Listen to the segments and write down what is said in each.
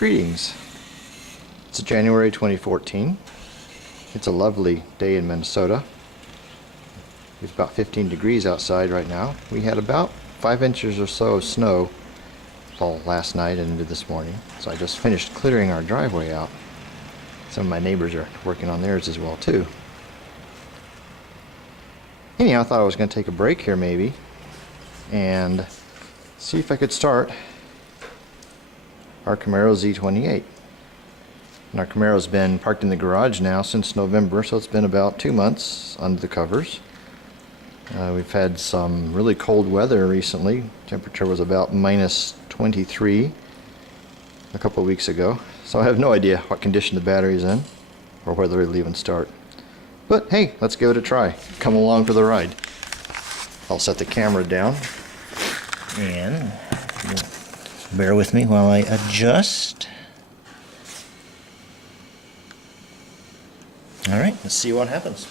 Greetings. It's January 2014. It's a lovely day in Minnesota. It's about 15 degrees outside right now. We had about 5 inches or so of snow all last night and into this morning. So I just finished clearing our driveway out. Some of my neighbors are working on theirs as well too. Anyhow, I thought I was going to take a break here maybe and see if I could start our Camaro Z28. And our Camaro's been parked in the garage now since November, so it's been about 2 months under the covers. We've had some really cold weather recently. Temperature was about -23 a couple of weeks ago, so I have no idea what condition the battery's in or whether it'll even start. But hey, let's give it a try. Come along for the ride. I'll set the camera down and bear with me while I adjust. Alright, let's see what happens.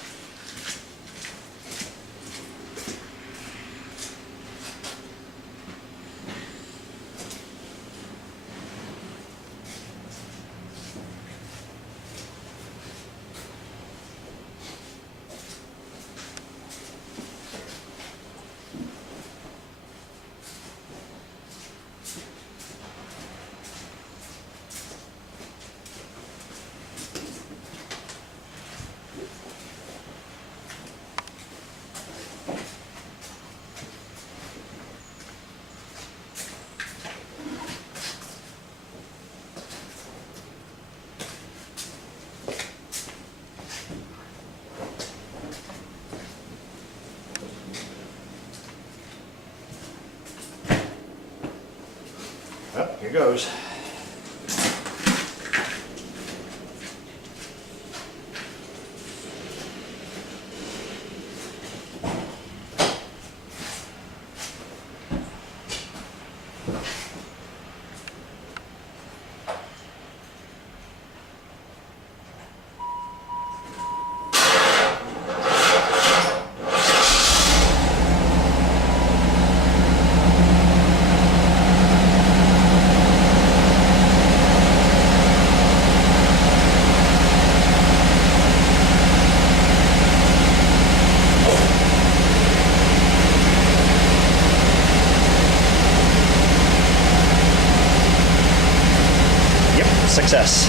Well, here goes. Success.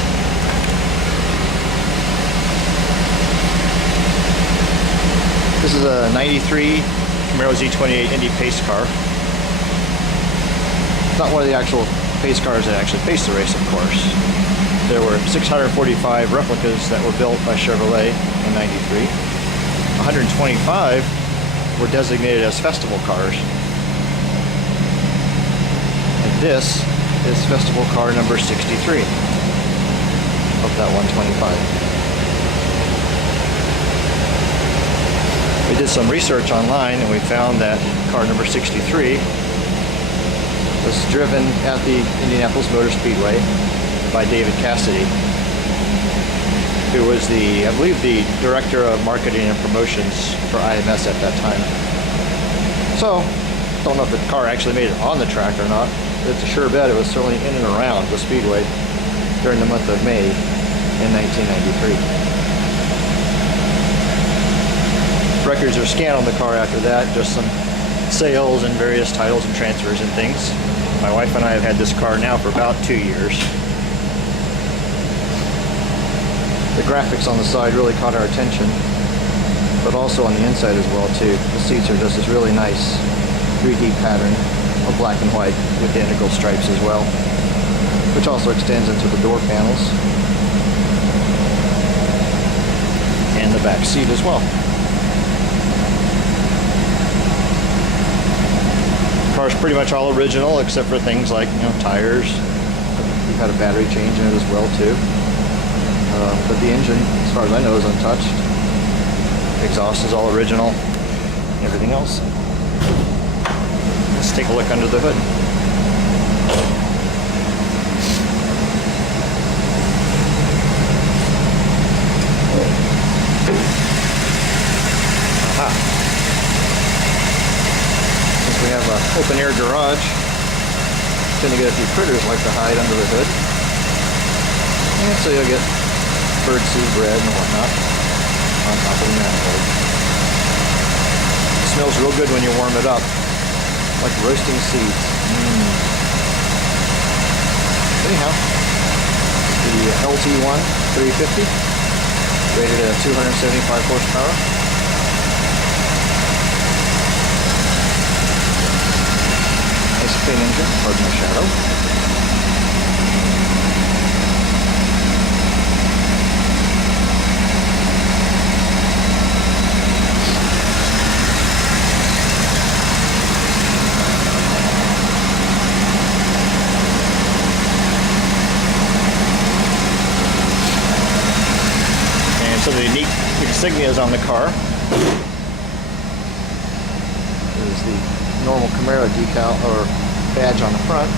This is a 93 Camaro Z28 Indy pace car. Not one of the actual pace cars that actually paced the race, of course. There were 645 replicas that were built by Chevrolet in 93. 125 were designated as festival cars. And this is festival car number 63. Of that 125. We did some research online and we found that car number 63 was driven at the Indianapolis Motor Speedway by David Cassidy, who was I believe the director of marketing and promotions for IMS at that time. So, don't know if the car actually made it on the track or not, but it's a sure bet it was certainly in and around the Speedway during the month of May in 1993. Records are scanned on the car after that, just some sales and various titles and transfers and things. My wife and I have had this car now for about 2 years. The graphics on the side really caught our attention, but also on the inside as well too. The seats are just this really nice 3D pattern of black and white with identical stripes as well, which also extends into the door panels and the back seat as well. The car's pretty much all original except for things like, tires. We've had a battery change in it as well too. But the engine, as far as I know, is untouched. Exhaust is all original. Everything else. Let's take a look under the hood. Since we have an open air garage, tend to get a few critters like to hide under the hood. And so you'll get birdseed bread and whatnot on top of the manifold. It smells real good when you warm it up, like roasting seeds. Anyhow, the LT1 350, rated at 275 horsepower. Nice clean engine, pardon my shadow. Some of the unique insignias on the car is the normal Camaro decal or badge on the front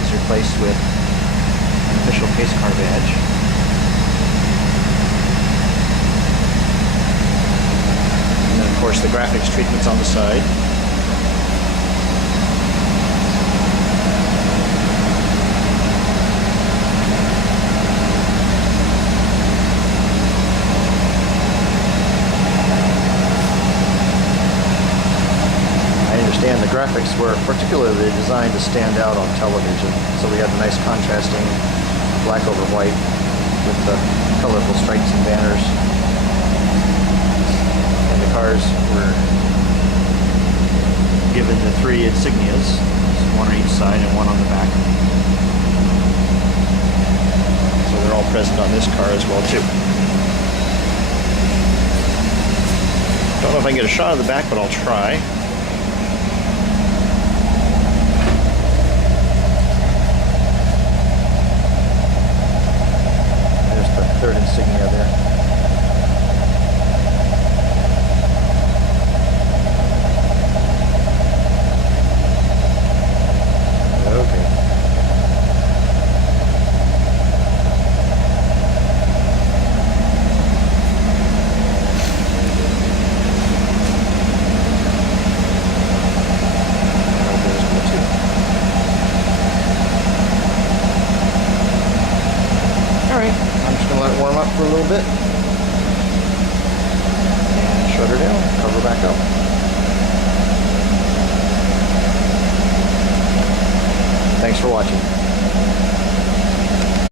is replaced with an official pace car badge. And then of course the graphics treatments on the side. And the graphics were particularly designed to stand out on television, so we had a nice contrasting black over white with the colorful stripes and banners. And the cars were given the three insignias, one on each side and one on the back. So they're all present on this car as well too. Don't know if I can get a shot of the back, but I'll try. Third insignia there. Okay. Let it warm up for a little bit and shut her down, cover back up. Thanks for watching.